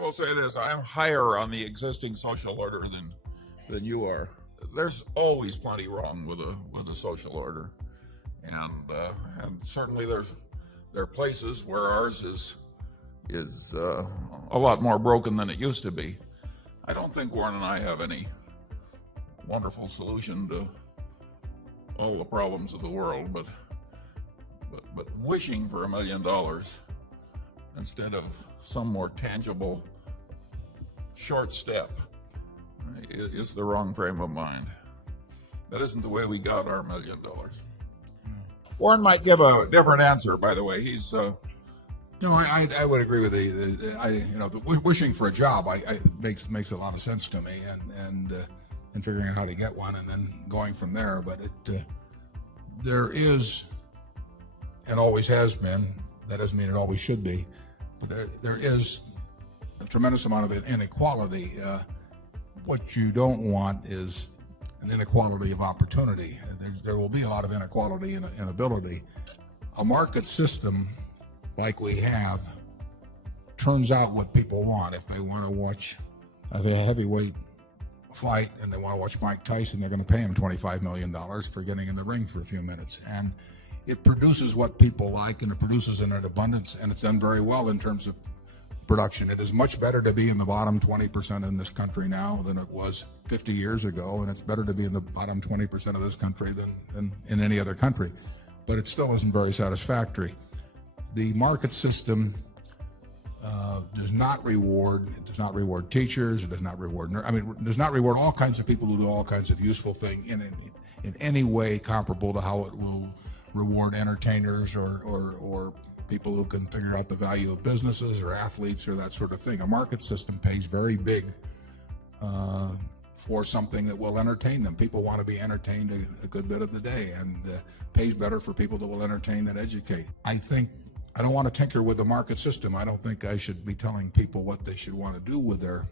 will say this: I'm higher on the existing social order than you are. There's always plenty wrong with the social order, and certainly there are places where ours is a lot more broken than it used to be. I don't think Warren and I have any wonderful solution to all the problems of the world, but wishing for $1 million instead of some more tangible short step is the wrong frame of mind. That isn't the way we got our $1 million. Warren might give a different answer, by the way. He's no, I would agree with the wishing for a job. Makes a lot of sense to me, and figuring out how to get one and then going from there. But there is, and always has been. That doesn't mean it always should be, but there is a tremendous amount of inequality. What you don't want is an inequality of opportunity. There will be a lot of inequality in ability. A market system like we have turns out what people want. If they want to watch a heavyweight fight and they want to watch Mike Tyson, they're going to pay him $25 million for getting in the ring for a few minutes. And it produces what people like, and it produces in an abundance, and it's done very well in terms of production. It is much better to be in the bottom 20% in this country now than it was 50 years ago, and it's better to be in the bottom 20% of this country than in any other country. But it still isn't very satisfactory. The market system does not reward teachers. It does not reward does not reward all kinds of people who do all kinds of useful things in any way comparable to how it will reward entertainers or people who can figure out the value of businesses or athletes or that sort of thing. A market system pays very big for something that will entertain them. People want to be entertained a good bit of the day, and pays better for people that will entertain and educate. I don't want to tinker with the market system. I don't think I should be telling people what they should want to do with their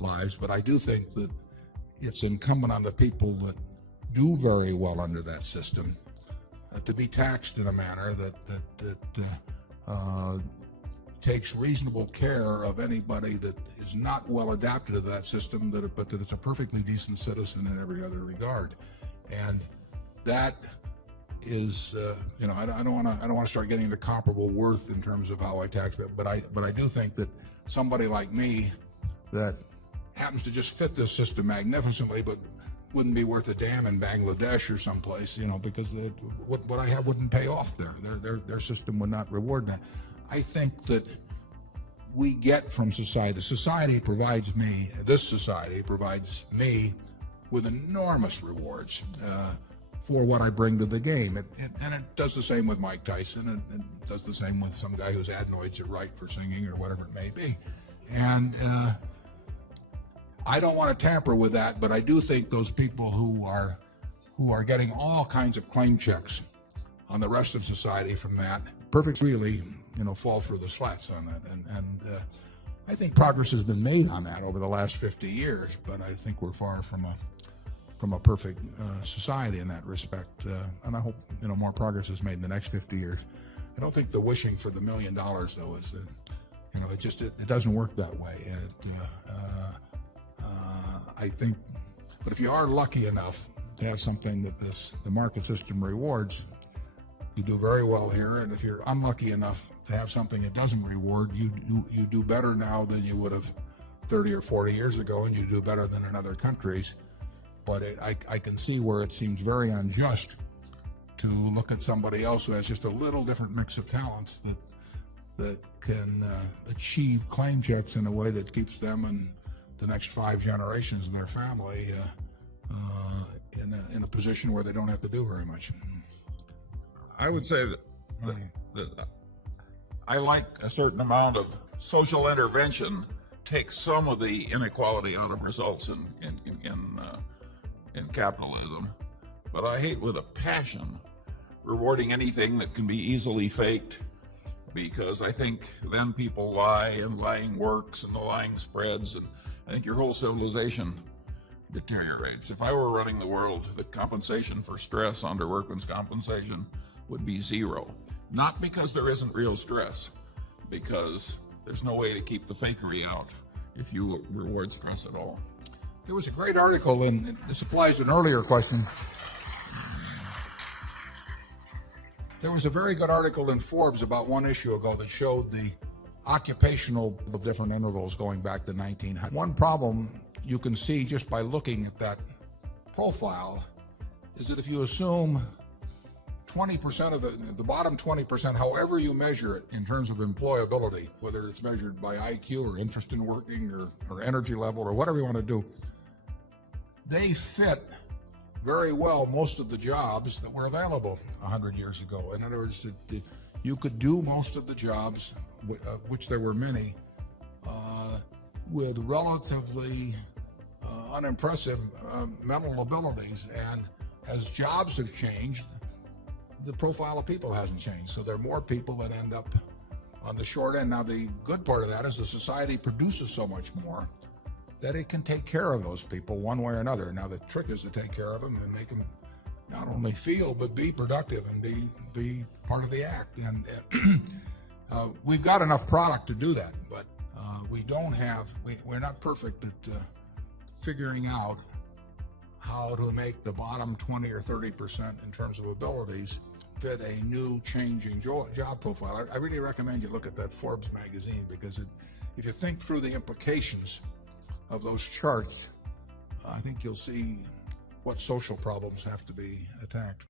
lives, but I do think that it's incumbent on the people that do very well under that system to be taxed in a manner that takes reasonable care of anybody that is not well adapted to that system, but that is a perfectly decent citizen in every other regard. And that is, I don't want to start getting into comparable worth in terms of how I tax, but I do think that somebody like me that happens to just fit this system magnificently, but wouldn't be worth a damn in Bangladesh or someplace, because what I have wouldn't pay off there. Their system would not reward that. I think that we get from society. This society provides me with enormous rewards for what I bring to the game. And it does the same with Mike Tyson, and it does the same with some guy whose adenoids are right for singing or whatever it may be. And I don't want to tamper with that, but I do think those people who are getting all kinds of claim checks on the rest of society from that really fall through the slats on that. And I think progress has been made on that over the last 50 years, but I think we're far from a perfect society in that respect. And I hope more progress is made in the next 50 years. I don't think the wishing for the $1 million though is it doesn't work that way. I think, but if you are lucky enough to have something that the market system rewards, you do very well here. And if you're unlucky enough to have something it doesn't reward, you do better now than you would have 30 or 40 years ago, and you do better than in other countries. But I can see where it seems very unjust to look at somebody else who has just a little different mix of talents that can achieve claim checks in a way that keeps them and the next 5 generations of their family in a position where they don't have to do very much. I would say that I like a certain amount of social intervention takes some of the inequality out of results in capitalism, but I hate with a passion rewarding anything that can be easily faked, because I think then people lie, and lying works, and the lying spreads, and I think your whole civilization deteriorates. If I were running the world, the compensation for stress under workman's compensation would be zero. Not because there isn't real stress, because there's no way to keep the fakery out if you reward stress at all. There was a great article, and this applies to an earlier question. There was a very good article in Forbes about one issue ago that showed the occupational of different intervals going back to 1900. One problem you can see just by looking at that profile is that if you assume 20% of the bottom 20%, however you measure it in terms of employability, whether it's measured by IQ or interest in working or energy level or whatever you want to do, they fit very well most of the jobs that were available 100 years ago. In other words, you could do most of the jobs, which there were many, with relatively unimpressive mental abilities. And as jobs have changed, the profile of people hasn't changed. So there are more people that end up on the short end. Now, the good part of that is the society produces so much more that it can take care of those people one way or another. Now, the trick is to take care of them and make them not only feel, but be productive and be part of the act. And we've got enough product to do that, but we're not perfect at figuring out how to make the bottom 20 or 30% in terms of abilities fit a new changing job profile. I really recommend you look at that Forbes magazine, because if you think through the implications of those charts, I think you'll see what social problems have to be attacked.